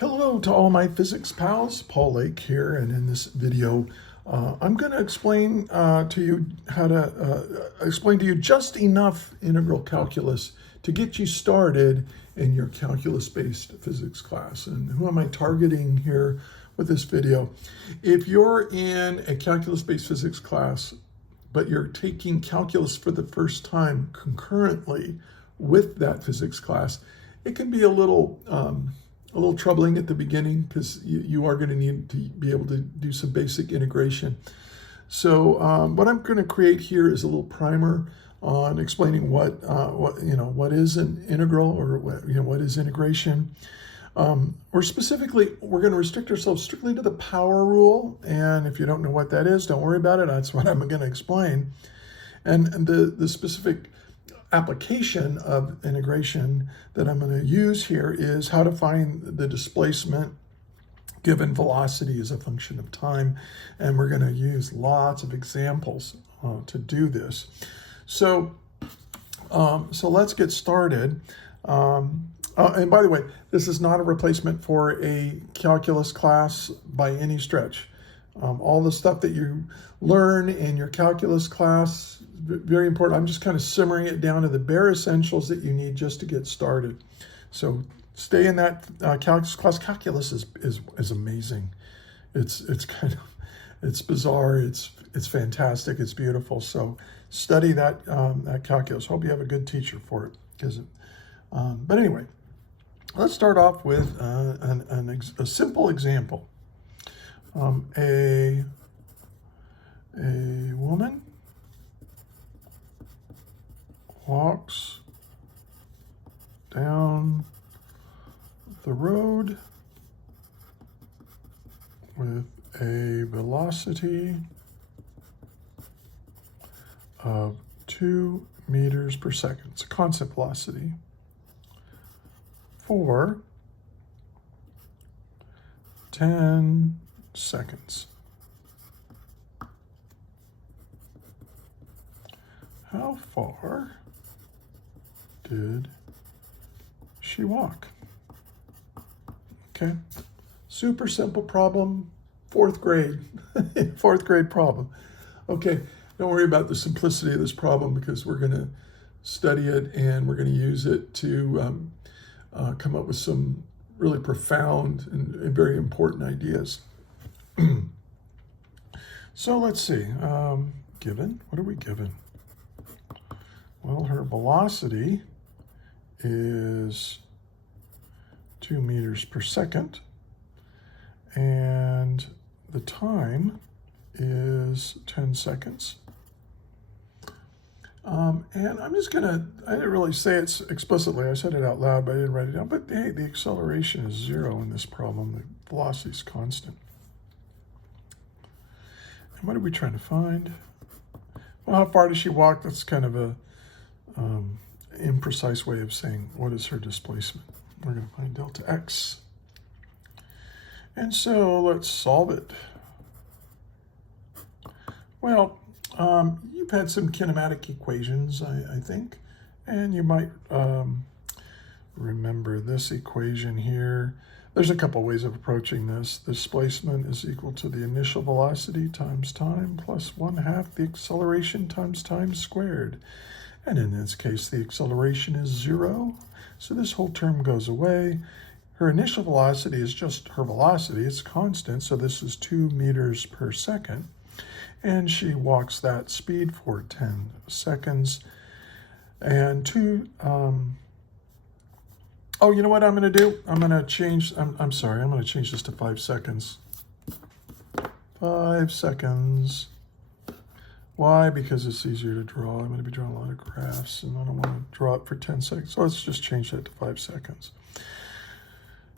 Hello to all my physics pals, Paul Lake here, and in this video I'm going to explain explain to you just enough integral calculus to get you started in your calculus-based physics class. And who am I targeting here with this video? If you're in a calculus-based physics class, but you're taking calculus for the first time concurrently with that physics class, it can be a little troubling at the beginning because you are going to need to be able to do some basic integration. So what I'm going to create here is a little primer on explaining what is an integral, or what is integration. We're going to restrict ourselves strictly to the power rule, and if you don't know what that is, don't worry about it. That's what I'm going to explain. And the specific application of integration that I'm going to use here is how to find the displacement given velocity as a function of time, and we're going to use lots of examples to do this. So let's get started. And by the way, this is not a replacement for a calculus class by any stretch. All the stuff that you learn in your calculus class, very important. I'm just kind of simmering it down to the bare essentials that you need just to get started. So stay in that calculus class. Calculus is amazing. It's bizarre. It's fantastic. It's beautiful. So study that calculus. Hope you have a good teacher for it. But anyway, let's start off with a simple example. A woman walks down the road with a velocity of 2 meters per second. It's a constant velocity for 10 seconds. How far did she walk? Okay, super simple problem, 4th grade, 4th grade problem. Okay, don't worry about the simplicity of this problem because we're going to study it and we're going to use it to come up with some really profound and very important ideas. So let's see, given, what are we given? Well, her velocity is 2 meters per second, and the time is 10 seconds. And I'm just gonna, I didn't really say it explicitly, I said it out loud, but I didn't write it down. But hey, the acceleration is 0 in this problem, the velocity is constant. And what are we trying to find? Well, how far does she walk? That's kind of a imprecise way of saying what is her displacement. We're going to find delta x. And so let's solve it. Well, you've had some kinematic equations, I think, and you might remember this equation here. There's a couple ways of approaching this. Displacement is equal to the initial velocity times time plus 1/2 the acceleration times time squared. And in this case, the acceleration is 0. So this whole term goes away. Her initial velocity is just her velocity. It's constant. So this is 2 meters per second. And she walks that speed for 10 seconds. And oh, you know what I'm going to do? I'm going to change, I'm sorry, I'm going to change this to 5 seconds. 5 seconds. Why? Because it's easier to draw. I'm going to be drawing a lot of graphs, and I don't want to draw it for 10 seconds. So let's just change that to 5 seconds.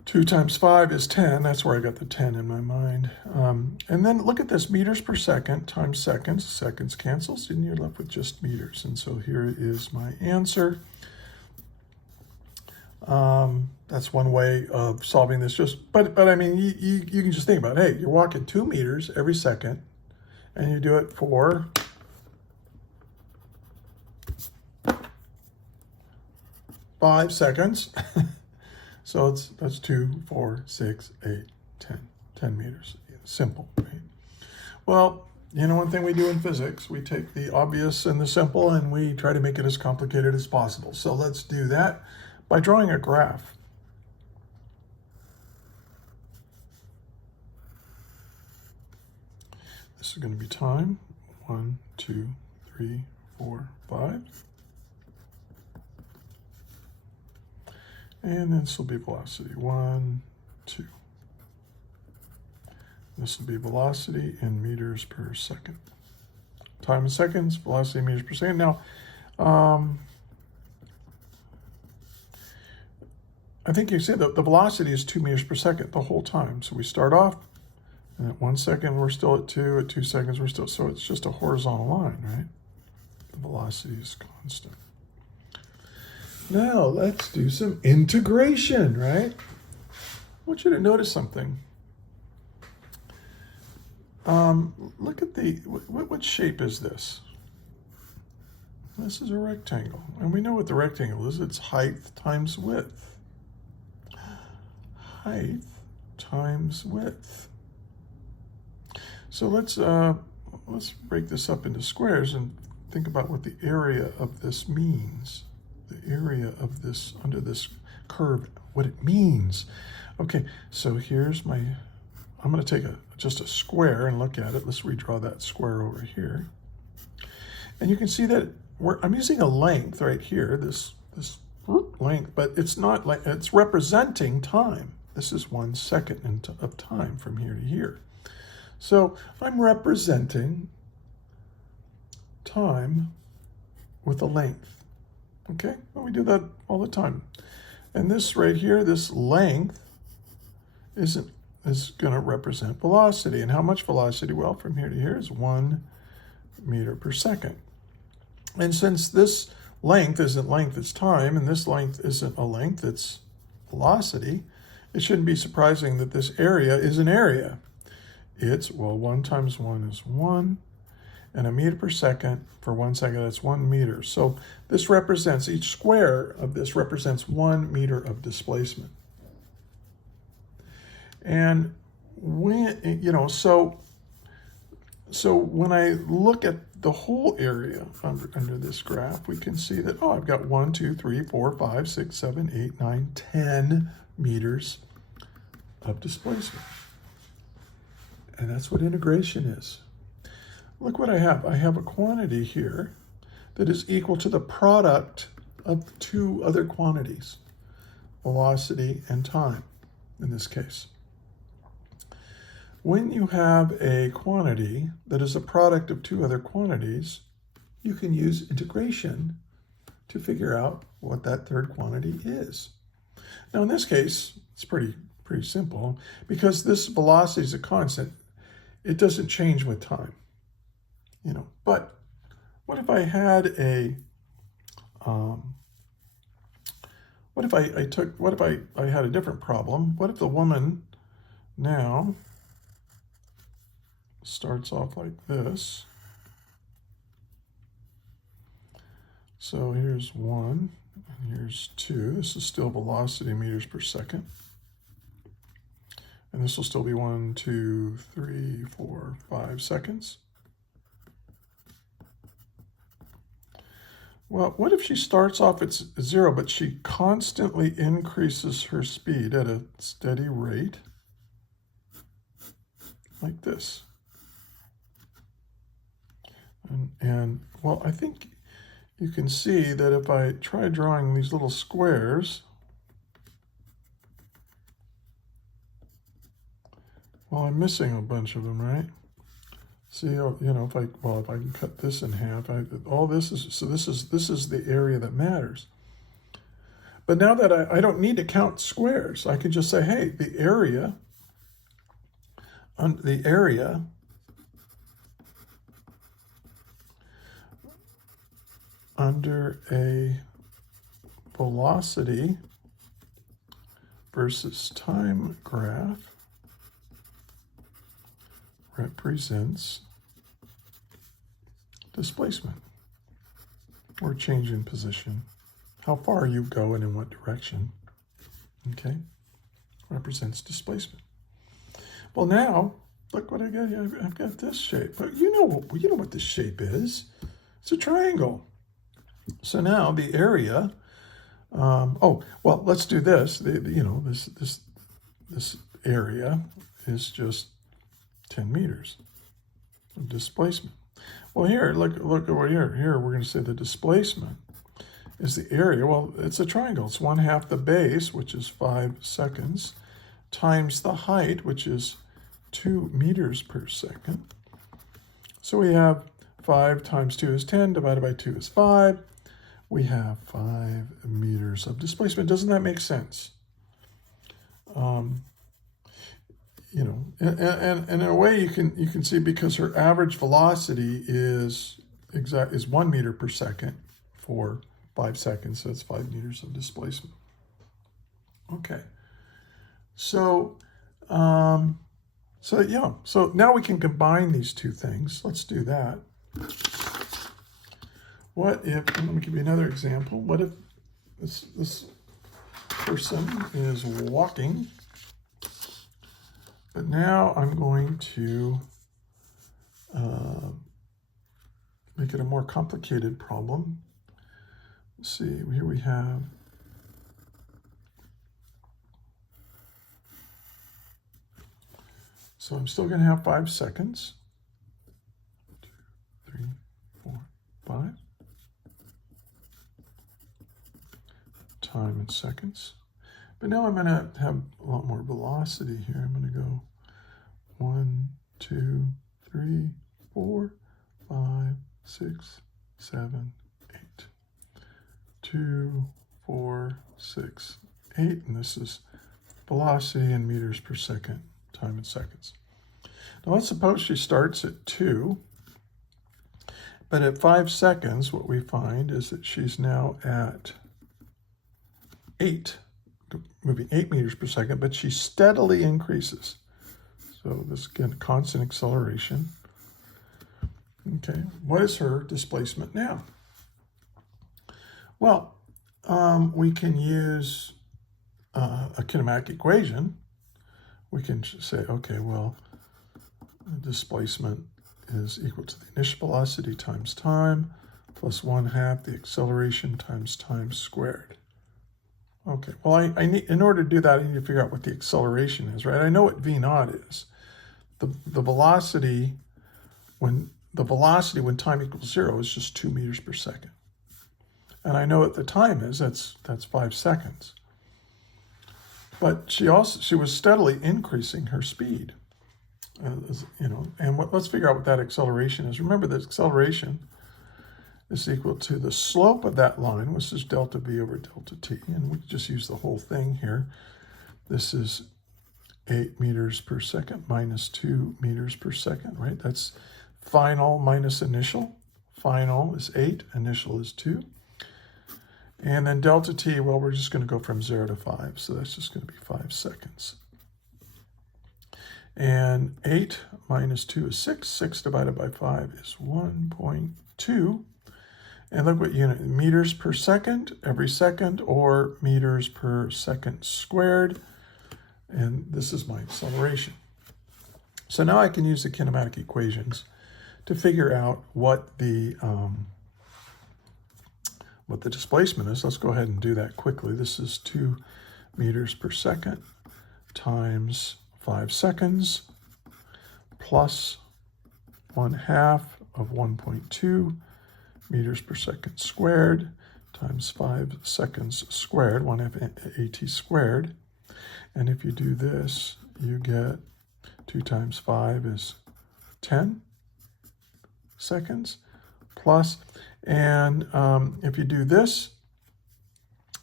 2 times 5 is 10. That's where I got the 10 in my mind. And then look at this, meters per second times seconds. Seconds cancels, and you're left with just meters. And so here is my answer. That's one way of solving this. But I mean, you can just think about it. Hey, you're walking 2 meters every second, and you do it for 5 seconds. So that's 2, 4, 6, 8, 10. 10 meters. Simple, right? Well, you know, one thing we do in physics, we take the obvious and the simple and we try to make it as complicated as possible. So let's do that by drawing a graph. This is going to be time. 1, 2, 3, 4, 5. And this will be velocity. 1, 2. This will be velocity in meters per second. Time in seconds, velocity in meters per second. Now, I think you see that the velocity is 2 meters per second the whole time. So we start off, and at 1 second we're still at 2, at 2 seconds we're still, so it's just a horizontal line, right? The velocity is constant. Now let's do some integration, right? I want you to notice something. Look at what shape is this? This is a rectangle. And we know what the rectangle is. It's height times width. Height times width. So let's break this up into squares and think about what the area of this means. The area of this, under this curve, what it means. Okay, so here's my, I'm going to take just a square and look at it. Let's redraw that square over here. And you can see that I'm using a length right here, this length, but it's not like, it's representing time. This is 1 second of time from here to here. So I'm representing time with a length. Okay, well, we do that all the time. And this right here, this length is going to represent velocity. And how much velocity? Well, from here to here is 1 meter per second. And since this length isn't length, it's time, and this length isn't a length, it's velocity, it shouldn't be surprising that this area is an area. It's, well, 1 times 1 is 1, and a meter per second for 1 second, that's 1 meter. So this represents, each square of this represents 1 meter of displacement. And when, you know, so when I look at the whole area under this graph, we can see that, oh, I've got 1, 2, 3, 4, 5, 6, 7, 8, 9, 10 meters of displacement. And that's what integration is. Look what I have. I have a quantity here that is equal to the product of 2 other quantities, velocity and time in this case. When you have a quantity that is a product of 2 other quantities, you can use integration to figure out what that third quantity is. Now in this case, it's pretty simple because this velocity is a constant. It doesn't change with time, you know. But what if I had a, what if I had a different problem? What if the woman now starts off like this? So here's 1, and here's 2. This is still velocity meters per second. And this will still be 1, 2, 3, 4, 5 seconds. Well, what if she starts off at 0, but she constantly increases her speed at a steady rate, like this? And well, I think you can see that if I try drawing these little squares, well, I'm missing a bunch of them, right? See, you know, if I can cut this in half, all this is, so this is the area that matters. But now that I don't need to count squares, I can just say, hey, the area under a velocity versus time graph represents displacement, or change in position, how far you go and in what direction. okay, represents displacement. Well, now, look what I got here. I've got this shape. But you know what this shape is. It's a triangle. So now the area, oh, well, let's do this. This area is just 10 meters of displacement. Well, here, look over here. Here, we're going to say the displacement is the area. Well, it's a triangle. It's 1/2 the base, which is 5 seconds, times the height, which is 2 meters per second. So we have 5 times 2 is 10, divided by 2 is 5. We have 5 meters of displacement. Doesn't that make sense? And in a way you can see, because her average velocity is 1 meter per second for 5 seconds, so that's 5 meters of displacement. Okay, so so now we can combine these two things. Let's do that. What if, let me give you another example. What if this person is walking, but now I'm going to make it a more complicated problem. Let's see, here we have so I'm still going to have 5 seconds. 2, 3, 4, 5. Time in seconds. But now I'm going to have a lot more velocity here. I'm going to go 1, 2, 3, 4, 5, 6, 7, 8. 2, 4, 6, 8. And this is velocity in meters per second, time in seconds. Now let's suppose she starts at 2. But at 5 seconds, what we find is that she's now at 8, moving 8 meters per second, but she steadily increases. So this, again, constant acceleration. Okay, what is her displacement now? Well, we can use a kinematic equation. We can say, okay, well, displacement is equal to the initial velocity times time plus 1/2 the acceleration times time squared. Okay, well, I need, in order to do that, I need to figure out what the acceleration is, right? I know what v0 is. The velocity when time equals 0 is just 2 meters per second. And I know what the time is, that's 5 seconds. But she was steadily increasing her speed. Let's figure out what that acceleration is. Remember that acceleration is equal to the slope of that line, which is delta v over delta t. And we just use the whole thing here. This is 8 meters per second minus 2 meters per second, right? That's final minus initial. Final is 8, initial is 2. And then delta t, well, we're just going to go from 0 to 5. So that's just going to be 5 seconds. And 8 minus 2 is 6. 6 divided by 5 is 1.2. And look what unit, meters per second, every second, or meters per second squared. And this is my acceleration. So now I can use the kinematic equations to figure out what the displacement is. Let's go ahead and do that quickly. This is 2 meters per second times 5 seconds plus 1/2 of 1.2 meters per second squared times 5 seconds squared, 1/2 AT squared. And if you do this, you get 2 times 5 is 10 seconds plus, and if you do this,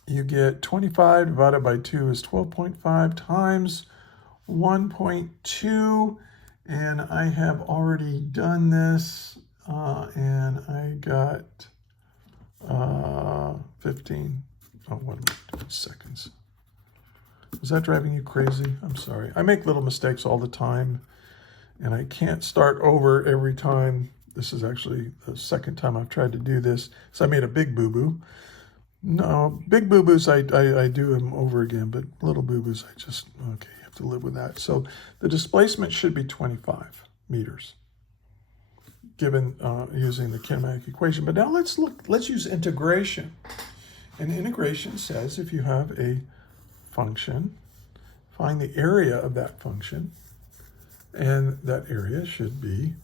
you get 25 divided by 2 is 12.5 times 1.2, and I have already done this, and I got 15 seconds. Is that driving you crazy? I'm sorry. I make little mistakes all the time, and I can't start over every time. This is actually the second time I've tried to do this, so I made a big boo-boo. No, big boo-boos, I do them over again, but little boo-boos, okay, you have to live with that. So the displacement should be 25 meters, given using the kinematic equation. But now let's use integration. And integration says if you have a function, find the area of that function, and that area should be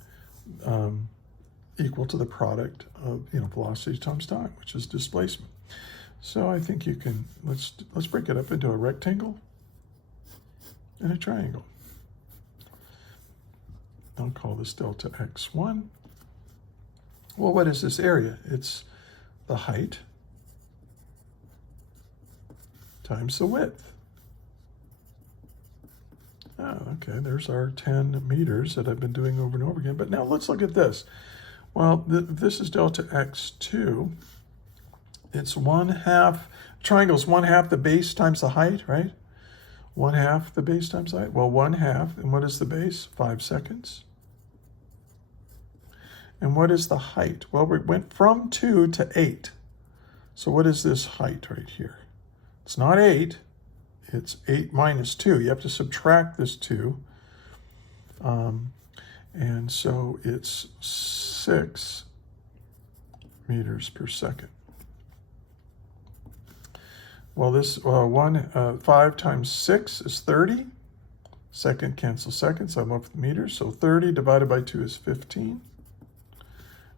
equal to the product of velocity times time, which is displacement. So I think you can, let's break it up into a rectangle and a triangle. I'll call this delta x1. Well, what is this area? It's the height times the width. Oh, okay, there's our 10 meters that I've been doing over and over again. But now let's look at this. Well, this is delta x2. It's 1/2, triangle's 1/2 the base times the height, right? 1/2 the base times the height. Well, 1/2, and what is the base? 5 seconds. And what is the height? Well, we went from 2 to 8. So what is this height right here? It's not 8, it's 8 minus 2. You have to subtract this 2. And so it's 6 meters per second. Well, this 5 times 6 is 30. Second cancels seconds, I'm up with meters. So 30 divided by 2 is 15.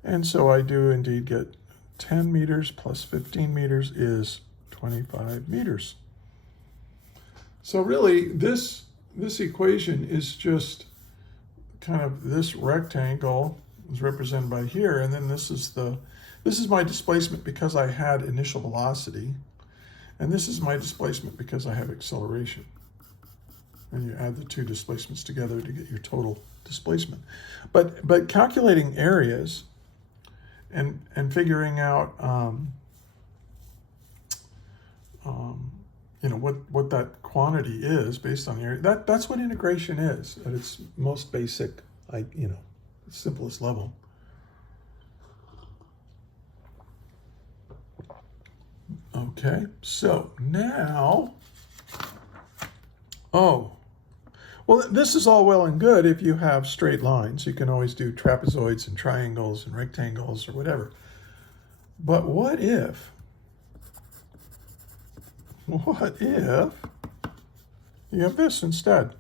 And so I do indeed get 10 meters plus 15 meters is 25 meters. So really, this equation is just kind of this rectangle is represented by here, and then this is my displacement because I had initial velocity, and this is my displacement because I have acceleration. And you add the two displacements together to get your total displacement. But calculating areas and figuring out what that quantity is based on the area, that's what integration is at its most basic, simplest level. Okay, so now, well, this is all well and good if you have straight lines. You can always do trapezoids and triangles and rectangles or whatever. But what if you have this instead?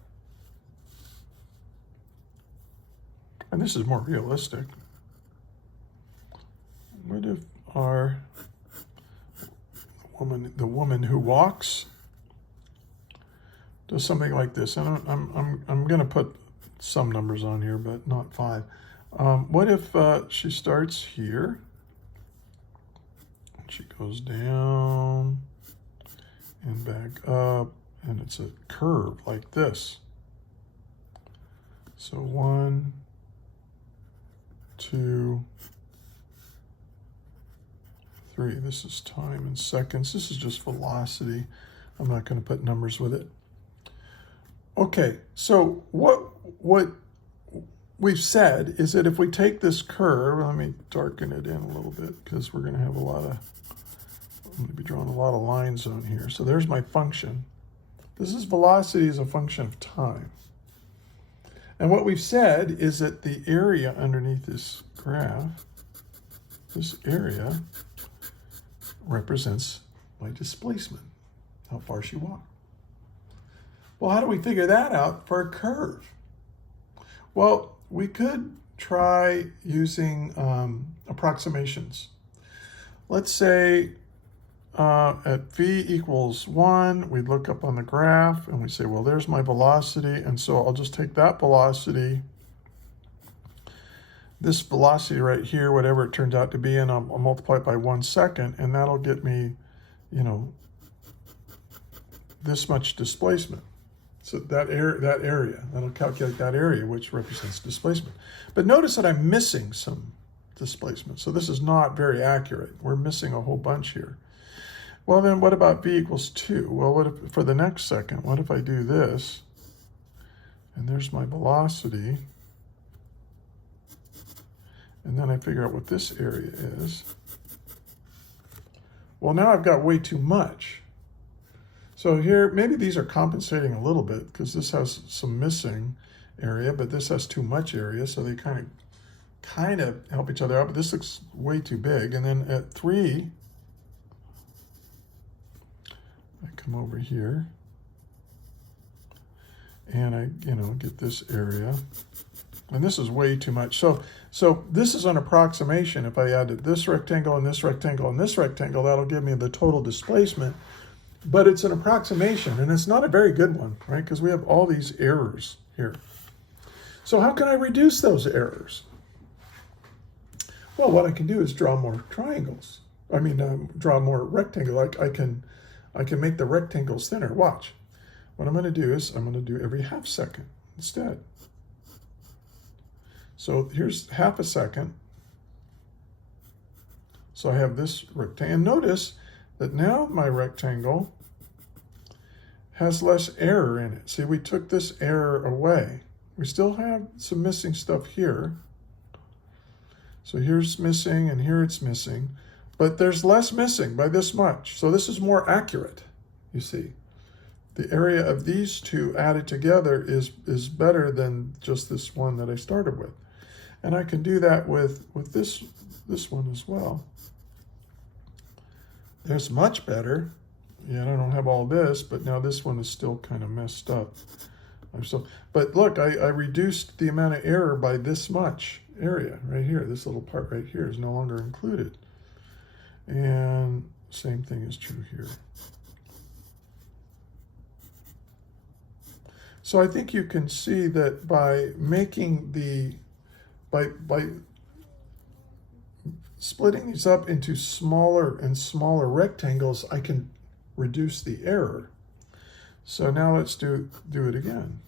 And this is more realistic. What if the woman who walks does something like this? And I'm going to put some numbers on here, but not 5. What if she starts here, and she goes down and back up, and it's a curve like this. So 1, 2, 3. This is time in seconds. This is just velocity. I'm not going to put numbers with it. Okay, so what we've said is that if we take this curve, let me darken it in a little bit because we're going to have I'm going to be drawing a lot of lines on here. So there's my function. This is velocity as a function of time. And what we've said is that the area underneath this graph, this area represents my displacement, how far she walked. Well, how do we figure that out for a curve? Well, we could try using approximations. Let's say at v equals 1, we look up on the graph and we say, well, there's my velocity. And so I'll just take that velocity, this velocity right here, whatever it turns out to be, and I'll multiply it by 1 second, and that'll get me, this much displacement. So that'll calculate that area, which represents displacement. But notice that I'm missing some displacement. So this is not very accurate. We're missing a whole bunch here. Well, then what about v equals 2? Well, what if, for the next second, what if I do this? And there's my velocity. And then I figure out what this area is. Well, now I've got way too much. So here, maybe these are compensating a little bit because this has some missing area, but this has too much area, so they kind of help each other out, but this looks way too big. And then at 3, I come over here and I, get this area. And this is way too much. So this is an approximation. If I added this rectangle and this rectangle and this rectangle, that'll give me the total displacement. But it's an approximation, and it's not a very good one, right? Because we have all these errors here. So how can I reduce those errors? Well, what I can do is draw more triangles. Draw more rectangles. I can make the rectangles thinner. Watch. What I'm going to do is I'm going to do every half second instead. So here's half a second. So I have this rectangle. And notice that now my rectangle has less error in it. See, we took this error away. We still have some missing stuff here. So here's missing and here it's missing, but there's less missing by this much. So this is more accurate, you see. The area of these two added together is better than just this one that I started with. And I can do that with this one as well. There's much better. Yeah, I don't have all this, but now this one is still kind of messed up. But look, I reduced the amount of error by this much area right here. This little part right here is no longer included. And same thing is true here. So I think you can see that by making by splitting these up into smaller and smaller rectangles, I can reduce the error. So now let's do it again.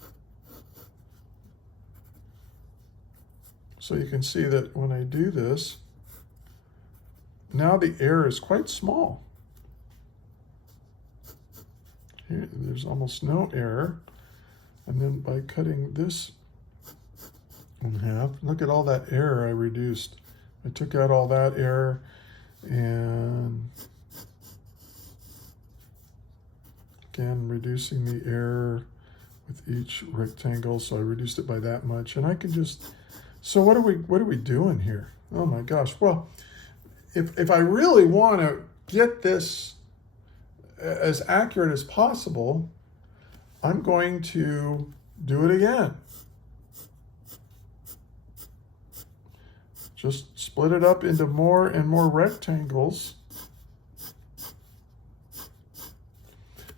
So you can see that when I do this, now the error is quite small. Here, there's almost no error. And then by cutting this in half, look at all that error I reduced. I took out all that error and again, reducing the error with each rectangle. So I reduced it by that much, and I can just, so what are we doing here? Oh my gosh. Well, if I really want to get this as accurate as possible, I'm going to do it again. Just split it up into more and more rectangles.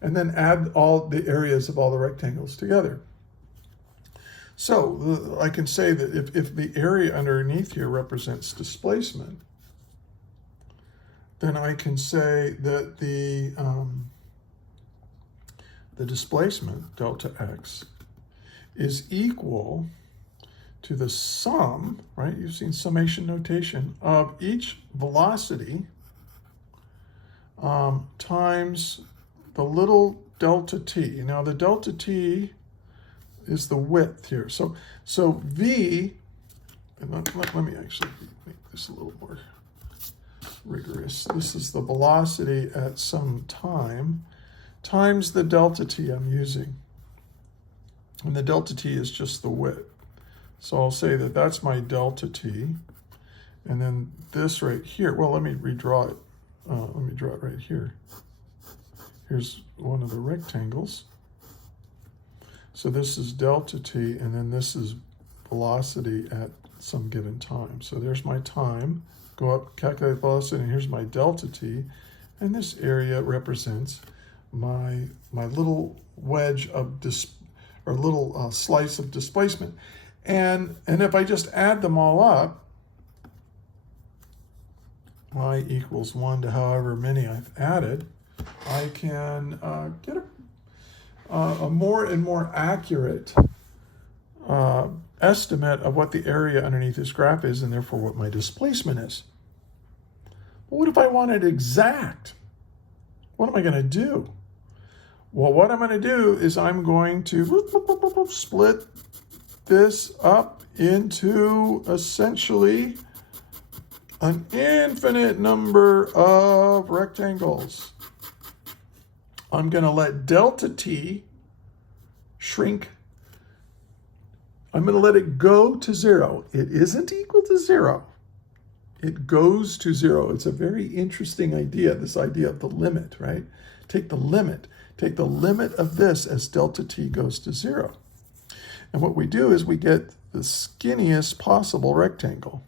And then add all the areas of all the rectangles together. So I can say that if the area underneath here represents displacement, then I can say that the displacement, delta x, is equal to the sum, right? You've seen summation notation, of each velocity times the little delta t. Now the delta t is the width here. So v, and let me actually make this a little more rigorous. This is the velocity at some time times the delta t I'm using. And the delta t is just the width. So I'll say that that's my delta t. And then this right here, well, let me redraw it. Let me draw it right here. Here's one of the rectangles. So this is delta t, and then this is velocity at some given time. So there's my time. Go up, calculate velocity, and here's my delta t. And this area represents my little wedge of little slice of displacement. And if I just add them all up, y equals 1 to however many I've added, I can get a more and more accurate estimate of what the area underneath this graph is, and therefore what my displacement is. But what if I want it exact? What am I going to do? Well, what I'm going to do is I'm going to split this up into essentially an infinite number of rectangles. I'm going to let delta t shrink. I'm going to let it go to 0. It isn't equal to 0. It goes to 0. It's a very interesting idea, this idea of the limit, right? Take the limit. Take the limit of this as delta t goes to 0. And what we do is we get the skinniest possible rectangle.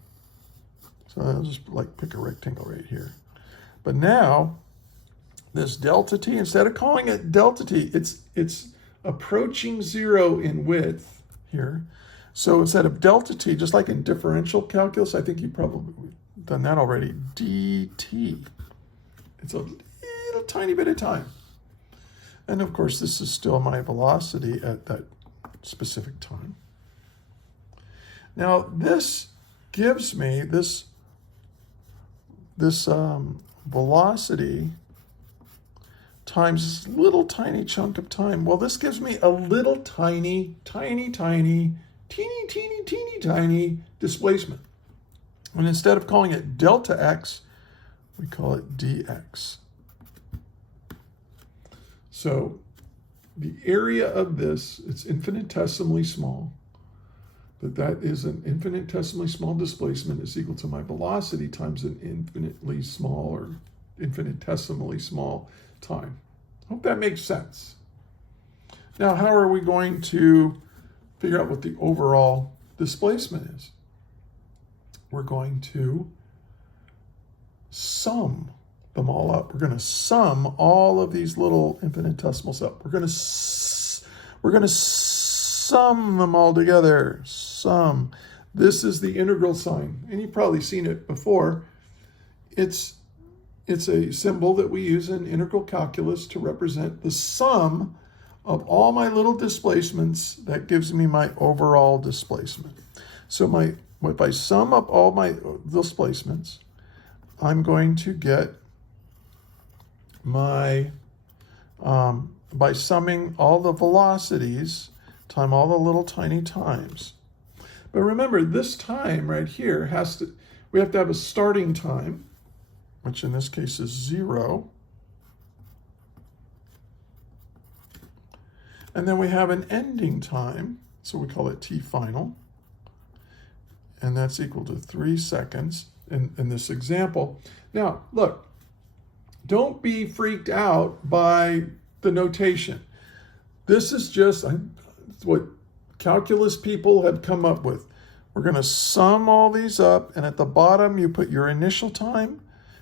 So I'll just like pick a rectangle right here. But now, this delta t, instead of calling it delta t, it's approaching 0 in width here. So instead of delta t, just like in differential calculus, I think you've probably done that already, dt. It's a little tiny bit of time. And of course, this is still my velocity at that specific time. Now, this gives me this velocity times this little tiny chunk of time. Well, this gives me a little tiny displacement. And instead of calling it delta x, we call it dx. So the area of this, it's infinitesimally small, but that is an infinitesimally small displacement is equal to my velocity times an infinitely small or infinitesimally small time. Hope that makes sense. Now, how are we going to figure out what the overall displacement is? We're going to sum them all up. We're going to sum all of these little infinitesimals up. We're going to sum them all together. Sum. This is the integral sign, and you've probably seen it before. It's a symbol that we use in integral calculus to represent the sum of all my little displacements. That gives me my overall displacement. So if I sum up all my displacements, I'm going to get my, by summing all the velocities times all the little tiny times. But remember, this time right here we have to have a starting time, which in this case is 0. And then we have an ending time, so we call it t final. And that's equal to 3 seconds in this example. Now, look, don't be freaked out by the notation. This is just what calculus people have come up with. We're going to sum all these up, and at the bottom you put your initial time,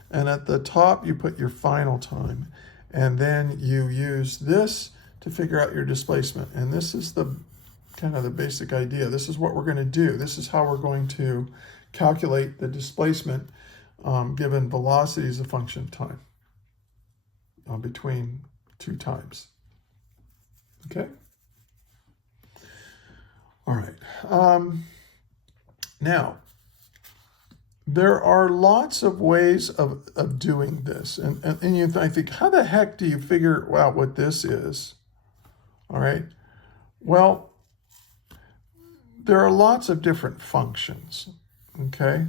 and at the top you put your final time. And then you use this to figure out your displacement. And this is the kind of the basic idea. This is what we're going to do. This is how we're going to calculate the displacement given velocity as a function of time between two times. Okay? All right. Now, there are lots of ways of doing this. And I think, how the heck do you figure out what this is? All right. Well, there are lots of different functions, okay,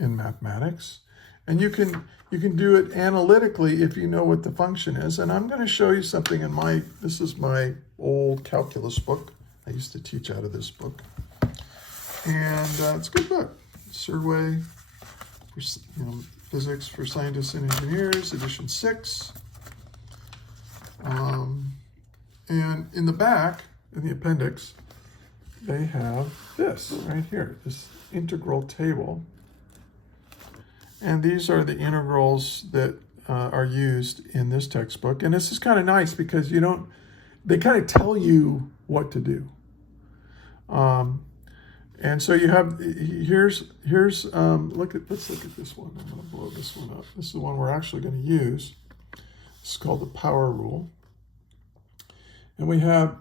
in mathematics. And you can do it analytically if you know what the function is. And I'm going to show you something in this is my old calculus book. I used to teach out of this book. And it's a good book. Survey for Physics for Scientists and Engineers, edition 6. And in the back, in the appendix, they have this right here, this integral table. And these are the integrals that are used in this textbook. And this is kind of nice because they kind of tell you what to do. And so you have, let's look at this one. I'm going to blow this one up. This is the one we're actually going to use. This is called the power rule. And we have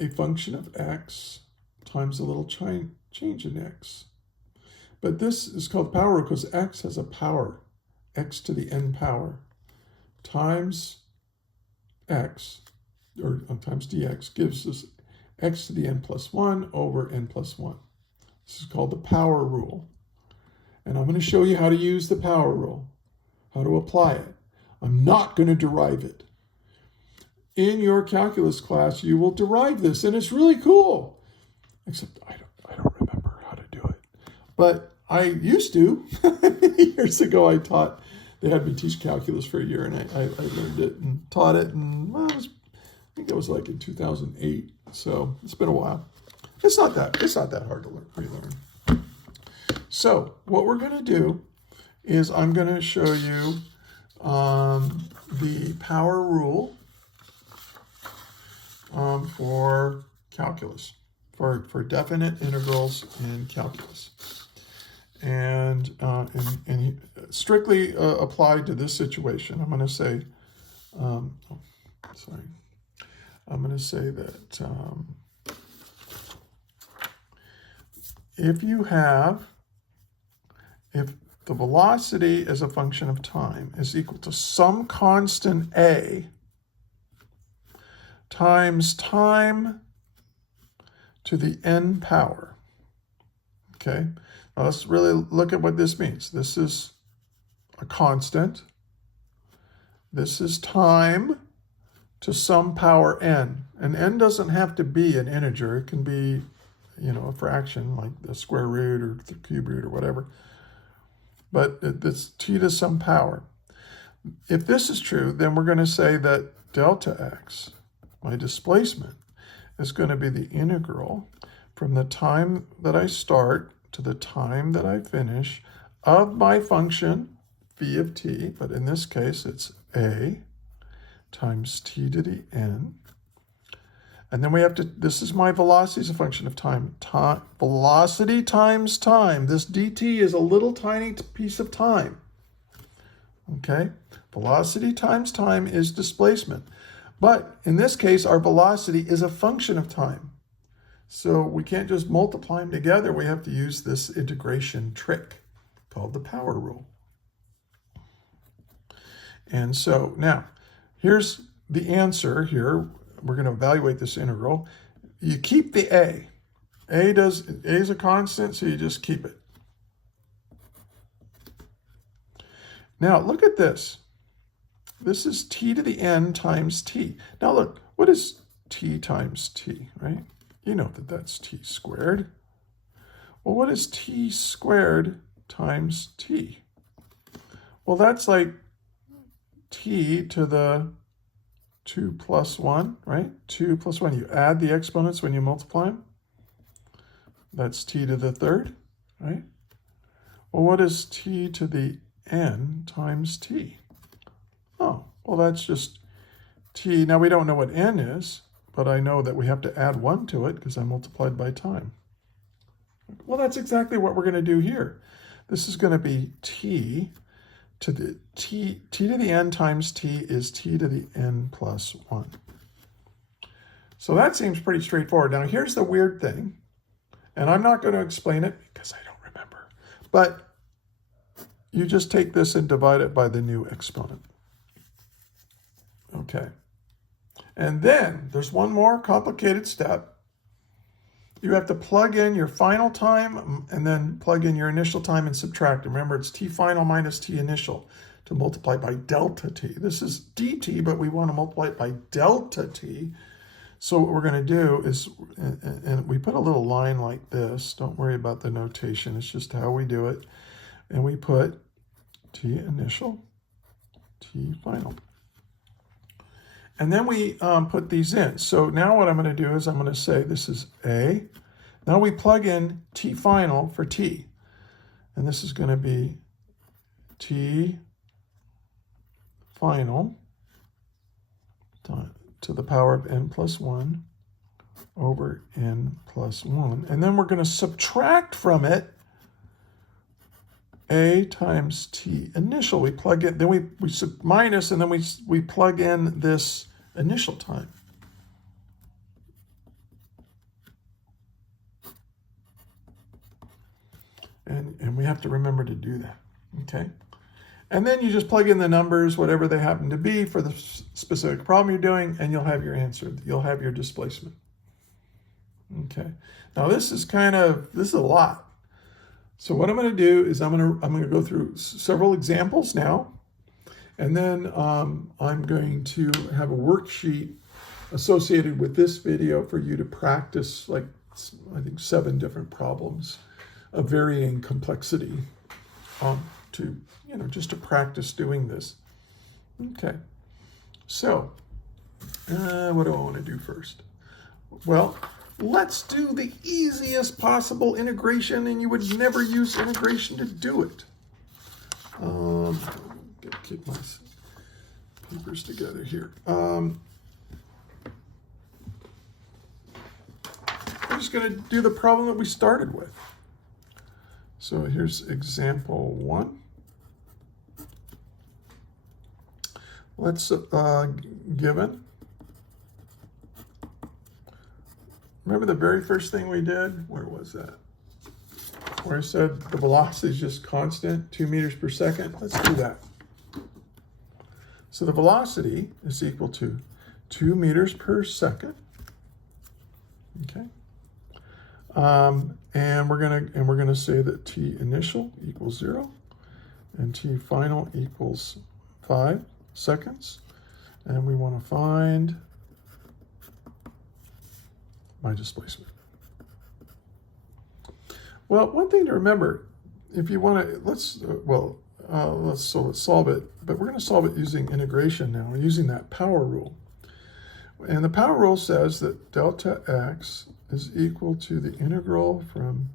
a function of x times a little change in x. But this is called power rule because x has a power, x to the n power, times x, or times dx, gives us x to the n plus 1 over n plus 1. This is called the power rule. And I'm going to show you how to use the power rule, how to apply it. I'm not going to derive it. In your calculus class, you will derive this, and it's really cool. Except I don't remember how to do it. But I used to. Years ago, they had me teach calculus for a year, and I learned it and taught it, and well, I think it was like in 2008. So it's been a while. It's not that hard to relearn. So what we're going to do is I'm going to show you the power rule for calculus, for definite integrals in calculus. And strictly applied to this situation, I'm going to say, I'm going to say that if the velocity as a function of time is equal to some constant a times time to the n power. Okay, now let's really look at what this means. This is a constant. This is time to some power n. And n doesn't have to be an integer. It can be, a fraction like the square root or the cube root or whatever. But it's t to some power. If this is true, then we're going to say that delta x, my displacement, is going to be the integral from the time that I start to the time that I finish of my function v of t, but in this case it's a times t to the n. And then we have to, this is my velocity as a function of time. Velocity times time. This dt is a little tiny piece of time. Okay? Velocity times time is displacement. But in this case, our velocity is a function of time. So we can't just multiply them together. We have to use this integration trick called the power rule. And so now, here's the answer here. We're going to evaluate this integral. You keep the a. A is a constant, so you just keep it. Now, look at this. This is t to the n times t. Now look, what is t times t, right? You know that that's t squared. Well, what is t squared times t? Well, that's like t to the 2 plus 1, right? 2 plus 1. You add the exponents when you multiply them. That's t to the third, right? Well, what is t to the n times t? Oh, well, that's just t. Now, we don't know what n is, but I know that we have to add 1 to it because I multiplied by time. Well, that's exactly what we're going to do here. This is going to be t to the t to the n times t is t to the n plus 1. So that seems pretty straightforward. Now, here's the weird thing, and I'm not going to explain it because I don't remember, but you just take this and divide it by the new exponent. Okay. And then there's one more complicated step. You have to plug in your final time and then plug in your initial time and subtract. Remember, it's t final minus t initial to multiply by delta t. This is dt, but we want to multiply it by delta t. So what we're going to do is, and we put a little line like this. Don't worry about the notation. It's just how we do it. And we put t initial, t final. And then we put these in. So now what I'm going to do is I'm going to say this is A. Now we plug in t final for t. And this is going to be t final to the power of n plus 1 over n plus 1. And then we're going to subtract from it a times t initial. We plug in, then we minus, and then we plug in this initial time. And we have to remember to do that, okay? And then you just plug in the numbers, whatever they happen to be for the specific problem you're doing, and you'll have your answer. You'll have your displacement. Okay. Now this is a lot. So what I'm going to do is I'm going to go through several examples now, and then I'm going to have a worksheet associated with this video for you to practice, like I think 7 different problems of varying complexity, to just to practice doing this. Okay, so what do I want to do first? Well, let's do the easiest possible integration, and you would never use integration to do it. Get my papers together here. I'm just going to do the problem that we started with. So here's example 1. Let's given. Remember the very first thing we did? Where was that? Where I said the velocity is just constant, 2 meters per second. Let's do that. So the velocity is equal to 2 meters per second. Okay. And we're gonna say that t initial equals 0 and t final equals 5 seconds. And we want to find my displacement. Well, one thing to remember, if you want to, let's solve it, but we're going to solve it using integration now, using that power rule. And the power rule says that delta x is equal to the integral from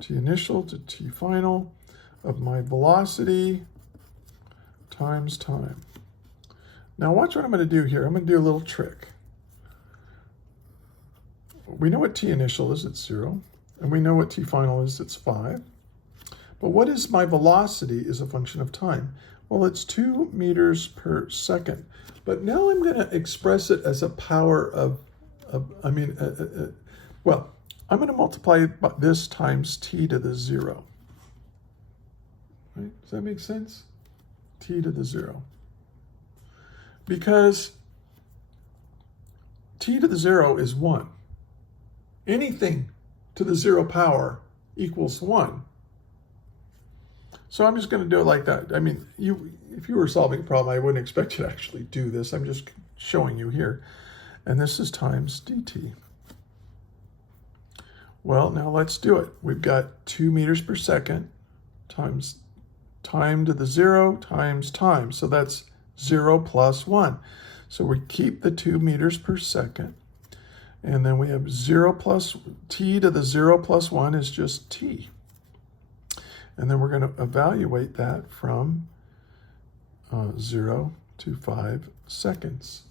t initial to t final of my velocity times time. Now watch what I'm going to do here. I'm going to do a little trick. We know what t initial is, it's 0. And we know what t final is, it's 5. But what is my velocity is a function of time? Well, it's 2 meters per second. But now I'm going to express it as a power of I'm going to multiply this times t to the 0. Right? Does that make sense? T to the 0. Because t to the 0 is 1. Anything to the 0 power equals 1. So I'm just going to do it like that. I mean, if you were solving a problem, I wouldn't expect you to actually do this. I'm just showing you here. And this is times dt. Well, now let's do it. We've got 2 meters per second times time to the 0 times time. So that's 0 plus 1. So we keep the 2 meters per second. And then we have 0 plus t to the 0 plus 1 is just t. And then we're going to evaluate that from 0 to 5 seconds.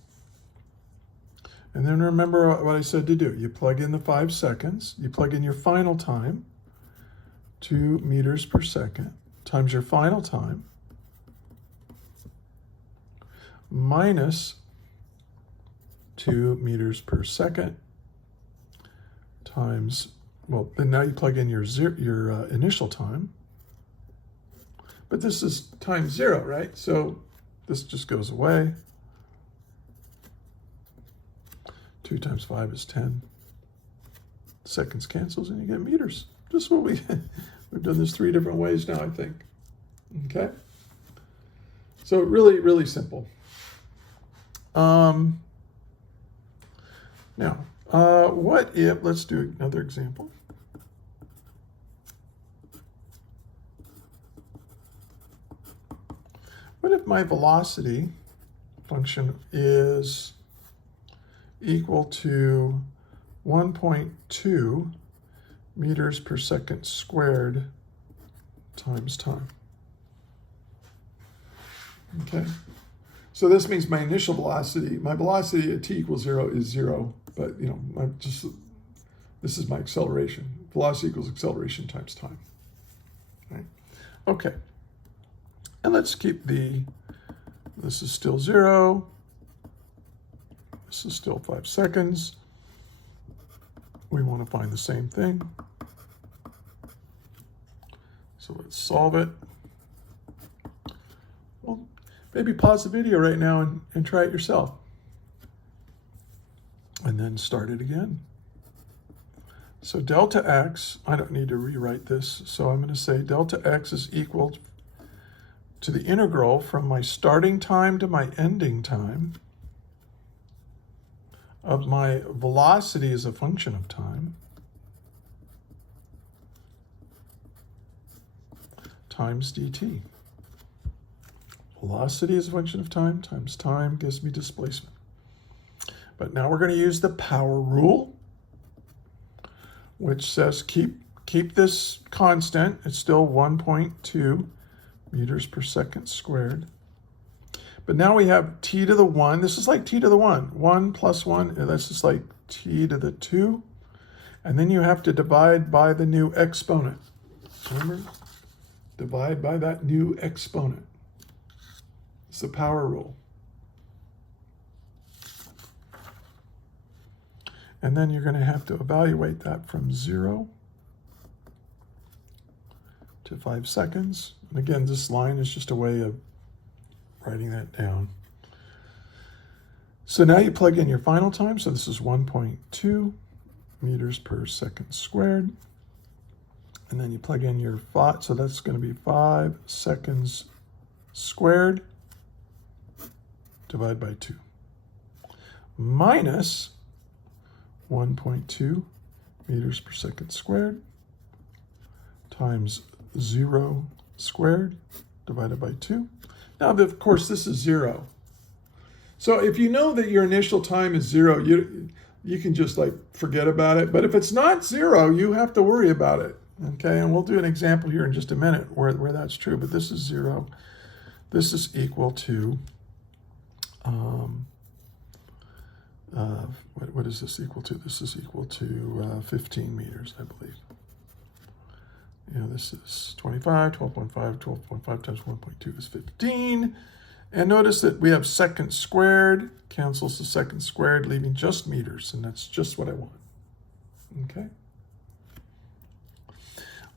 And then remember what I said to do. You plug in the 5 seconds. You plug in your final time, 2 meters per second, times your final time, minus 2 meters per second, times, well, then now you plug in your initial time. But this is times 0, right? So this just goes away. 2 times 5 is 10. Seconds cancels and you get meters. Just what we've done this 3 different ways now, I think. Okay? So really, really simple. Now, what if, let's do another example. What if my velocity function is equal to 1.2 meters per second squared times time? Okay. So this means my initial velocity, my velocity at t equals 0 is 0, but this is my acceleration. Velocity equals acceleration times time. Right? Okay. And let's keep this is still 0. This is still 5 seconds. We want to find the same thing. So let's solve it. Well, maybe pause the video right now and try it yourself. And then start it again. So delta x, I don't need to rewrite this, so I'm going to say delta x is equal to the integral from my starting time to my ending time of my velocity as a function of time times dt. Velocity as a function of time times time gives me displacement. But now we're going to use the power rule, which says keep this constant. It's still 1.2 meters per second squared. But now we have t to the 1. This is like t to the 1. 1 plus 1, that's just like t to the 2. And then you have to divide by the new exponent. Remember? Divide by that new exponent. It's the power rule. And then you're going to have to evaluate that from 0 to 5 seconds. And again, this line is just a way of writing that down. So now you plug in your final time. So this is 1.2 meters per second squared. And then you plug in your 5. So that's going to be 5 seconds squared divided by 2. Minus 1.2 meters per second squared times 0 squared divided by 2. Now, of course, this is 0. So if you know that your initial time is 0, you can just like forget about it. But if it's not 0, you have to worry about it. Okay, and we'll do an example here in just a minute where that's true. But this is 0. This is equal to, what is this equal to? This is equal to 15 meters, I believe. You know, this is 25, 12.5, 12.5 times 1.2 is 15. And notice that we have second squared, cancels the second squared, leaving just meters, and that's just what I want. Okay?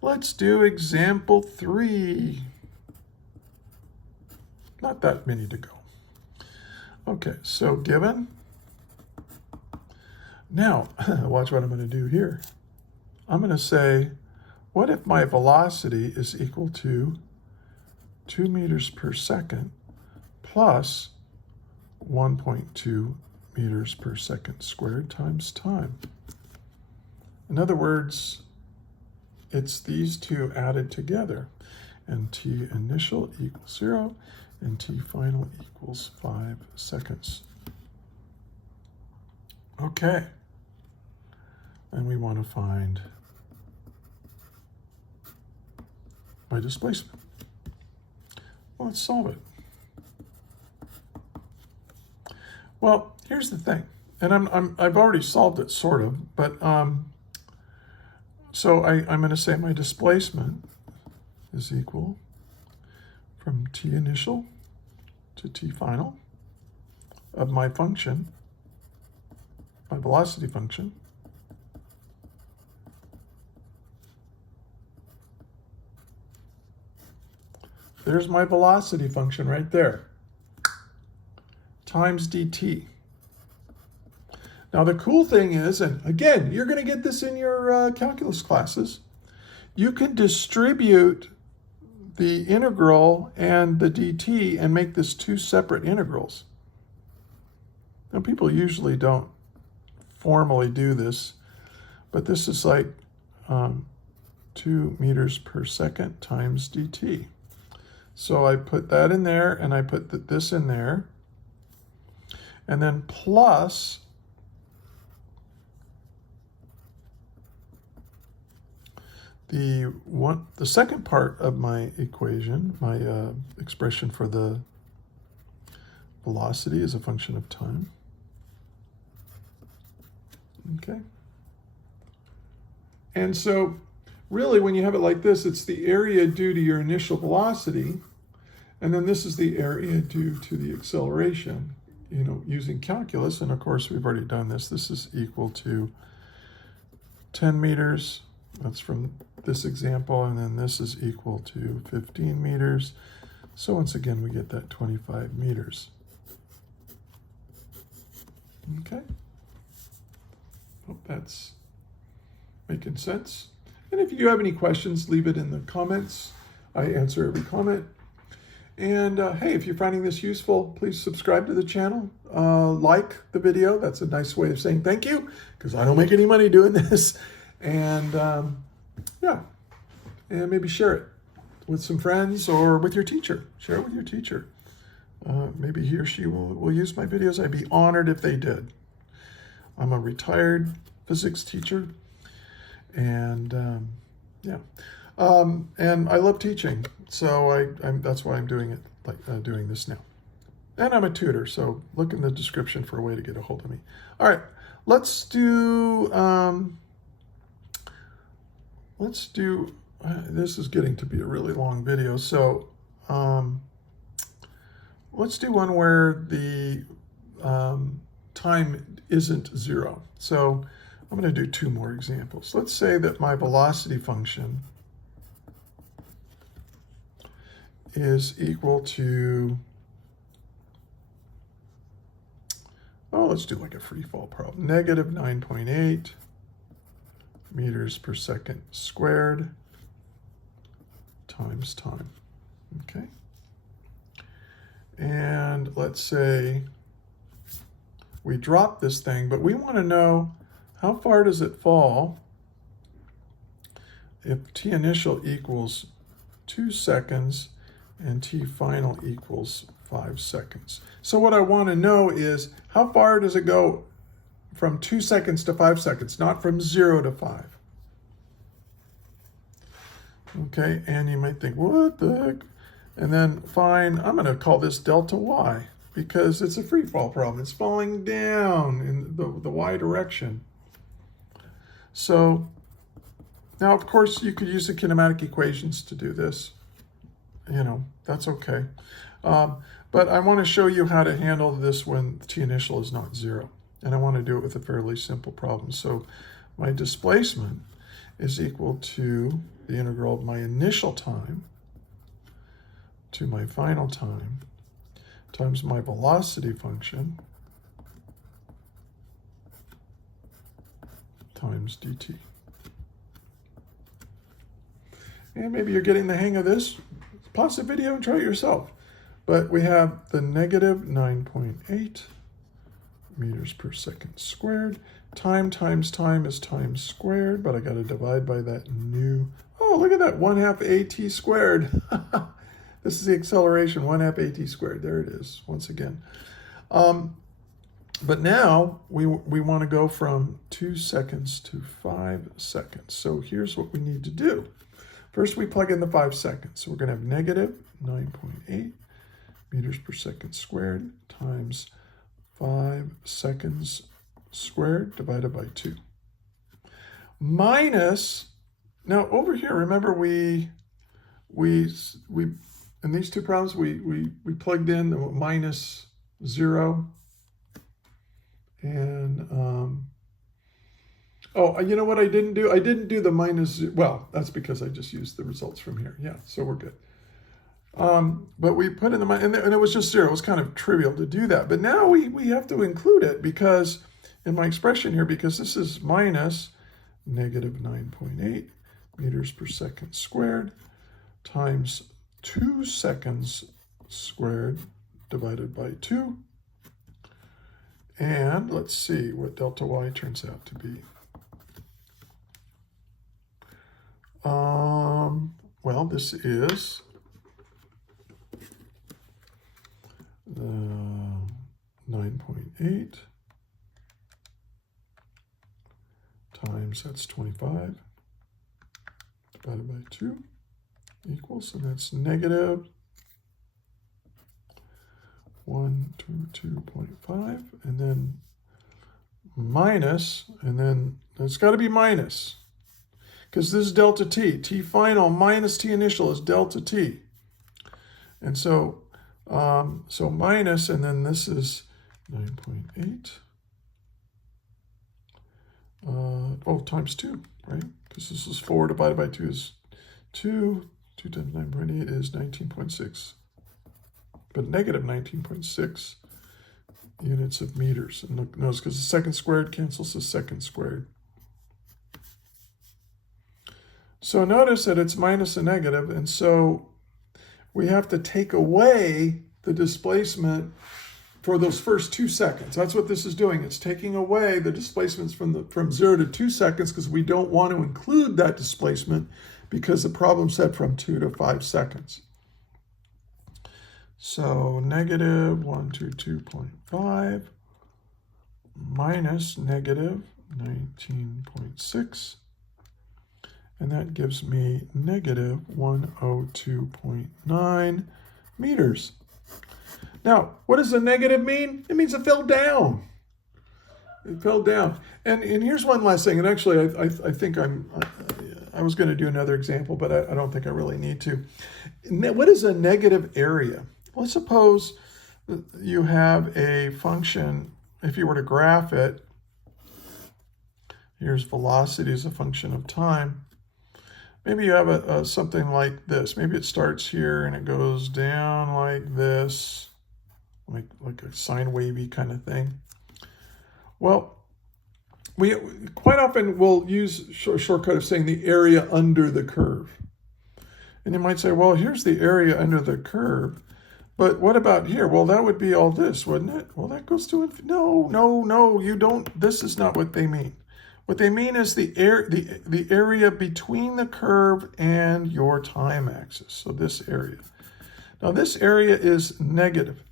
Let's do example 3. Not that many to go. Okay, so given. Now, watch what I'm going to do here. I'm going to say, what if my velocity is equal to 2 meters per second plus 1.2 meters per second squared times time? In other words, it's these two added together. And t initial equals 0, and t final equals 5 seconds. Okay. And we want to find my displacement. Well, let's solve it. Well, here's the thing, and I've already solved it sort of, but so I'm going to say my displacement is equal from t initial to t final of my function, my velocity function, there's my velocity function right there, times dt. Now the cool thing is, and again, you're going to get this in your calculus classes, you can distribute the integral and the dt and make this two separate integrals. Now people usually don't formally do this, but this is like 2 meters per second times dt. So I put that in there, and I put this in there, and then plus the second part of my equation, my expression for the velocity as a function of time. Okay. And so really, when you have it like this, it's the area due to your initial velocity, and then this is the area due to the acceleration, you know, using calculus. And of course, we've already done this. This is equal to 10 meters. That's from this example. And then this is equal to 15 meters. So once again, we get that 25 meters. Okay. Hope that's Making sense? And if you do have any questions, leave it in the comments. I answer every comment. And hey, if you're finding this useful, please subscribe to the channel. Like the video. That's a nice way of saying thank you, because I don't make any money doing this. And yeah, and maybe share it with some friends or with your teacher. Share it with your teacher. Maybe he or she will use my videos. I'd be honored if they did. I'm a retired physics teacher, and yeah, and I love teaching, so that's why I'm doing it, like doing this now. And I'm a tutor, so look in the description for a way to get a hold of me. All right, let's do this is getting to be a really long video, so let's do one where the time isn't 0. So I'm going to do 2 more examples. Let's say that my velocity function is equal to, let's do like a free fall problem. Negative 9.8 meters per second squared times time. Okay. And let's say we drop this thing, but we want to know how far does it fall if t initial equals 2 seconds and t final equals 5 seconds. So what I want to know is how far does it go from 2 seconds to 5 seconds, not from 0 to 5. Okay, and you might think, what the heck? And then fine, I'm going to call this delta y because it's a free fall problem. It's falling down in the y direction. So now, of course, you could use the kinematic equations to do this. You know, that's okay. But I want to show you how to handle this when t initial is not 0. And I want to do it with a fairly simple problem. So my displacement is equal to the integral of my initial time to my final time times my velocity function times dt. And maybe you're getting the hang of this. Pause the video and try it yourself. But we have the negative 9.8 meters per second squared. Time times time is time squared, but I got to divide by that new, look at that, 1/2 at squared. This is the acceleration, 1/2 at squared. There it is, once again. But now we want to go from 2 seconds to 5 seconds. So here's what we need to do. First, we plug in the 5 seconds. So we're going to have negative 9.8 meters per second squared times 5 seconds squared divided by 2. Minus, now over here, remember we in these two problems, we plugged in the minus 0. And, you know what I didn't do? I didn't do the minus, well, that's because I just used the results from here. Yeah, so we're good. But we put in the minus, and it was just 0. It was kind of trivial to do that. But now we have to include it because, in my expression here, because this is minus negative 9.8 meters per second squared times 2 seconds squared divided by 2. And let's see what delta y turns out to be. Well, this is 9.8 times, that's 25, divided by 2 equals, and that's negative 122.5, and then minus, and then it's got to be minus, because this is delta t. T final minus t initial is delta t. And so, so minus, and then this is 9.8. Times 2, right? Because this is 4 divided by 2 is 2. 2 times 9.8 is 19.6. But negative 19.6 units of meters. And look, notice because the second squared cancels the second squared. So notice that it's minus a negative, and so we have to take away the displacement for those first 2 seconds. That's what this is doing. It's taking away the displacements from 0 to 2 seconds because we don't want to include that displacement because the problem said from 2 to 5 seconds. So negative 122.5 minus negative 19.6. And that gives me negative 102.9 meters. Now, what does a negative mean? It means it fell down. It fell down. And here's one last thing. And actually, I think I was going to do another example, but I don't think I really need to. What is a negative area? Well, suppose you have a function. If you were to graph it, here's velocity as a function of time. Maybe you have something like this. Maybe it starts here and it goes down like this, like a sine wavy kind of thing. Well, we quite often will use a shortcut of saying the area under the curve. And you might say, well, here's the area under the curve. But what about here? Well, that would be all this, wouldn't it? Well, that goes to infinity. No, you don't. This is not what they mean. What they mean is the area between the curve and your time axis. So this area. Now this area is negative.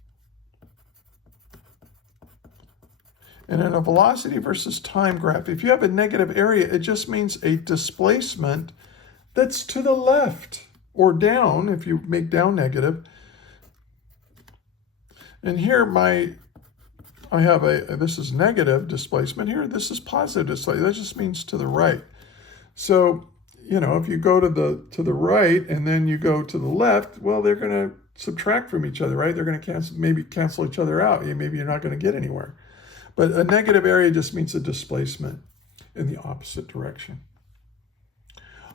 And in a velocity versus time graph, if you have a negative area, it just means a displacement that's to the left or down, if you make down negative. And here I have this is negative displacement here. This is positive displacement. That just means to the right. So, if you go to the right and then you go to the left, well, they're going to subtract from each other, right? They're going to cancel each other out. Maybe you're not going to get anywhere. But a negative area just means a displacement in the opposite direction.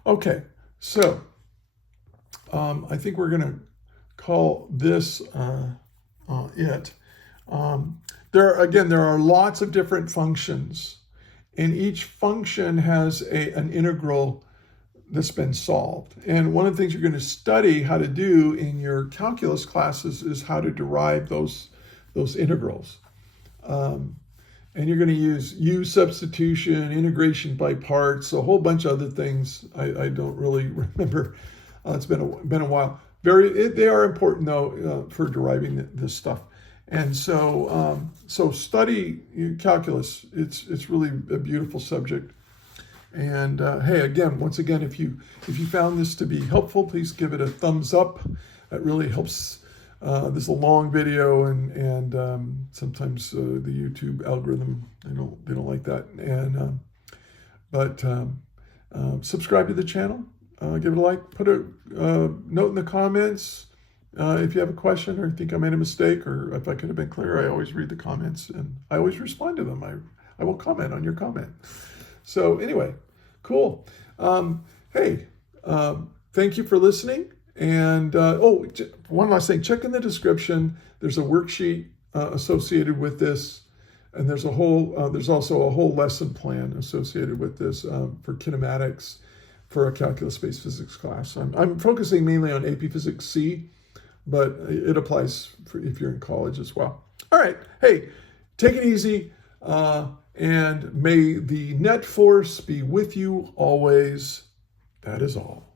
Okay, so I think we're going to call this it. There are lots of different functions, and each function has an integral that's been solved. And one of the things you're going to study how to do in your calculus classes is how to derive those integrals. And you're going to use U substitution, integration by parts, a whole bunch of other things I don't really remember. It's been a while. They are important though for deriving this stuff. And so study calculus. It's really a beautiful subject. And hey, once again, if you found this to be helpful, please give it a thumbs up. That really helps. This is a long video, and sometimes the YouTube algorithm they don't like that. And subscribe to the channel. Give it a like. Put a note in the comments. If you have a question or think I made a mistake or if I could have been clearer, I always read the comments and I always respond to them. I will comment on your comment. So anyway, cool. Hey, thank you for listening. And one last thing, check in the description. There's a worksheet associated with this. And there's also a whole lesson plan associated with this for kinematics for a calculus-based physics class. I'm focusing mainly on AP Physics C, but it applies if you're in college as well. All right, hey, take it easy, and may the net force be with you always. That is all.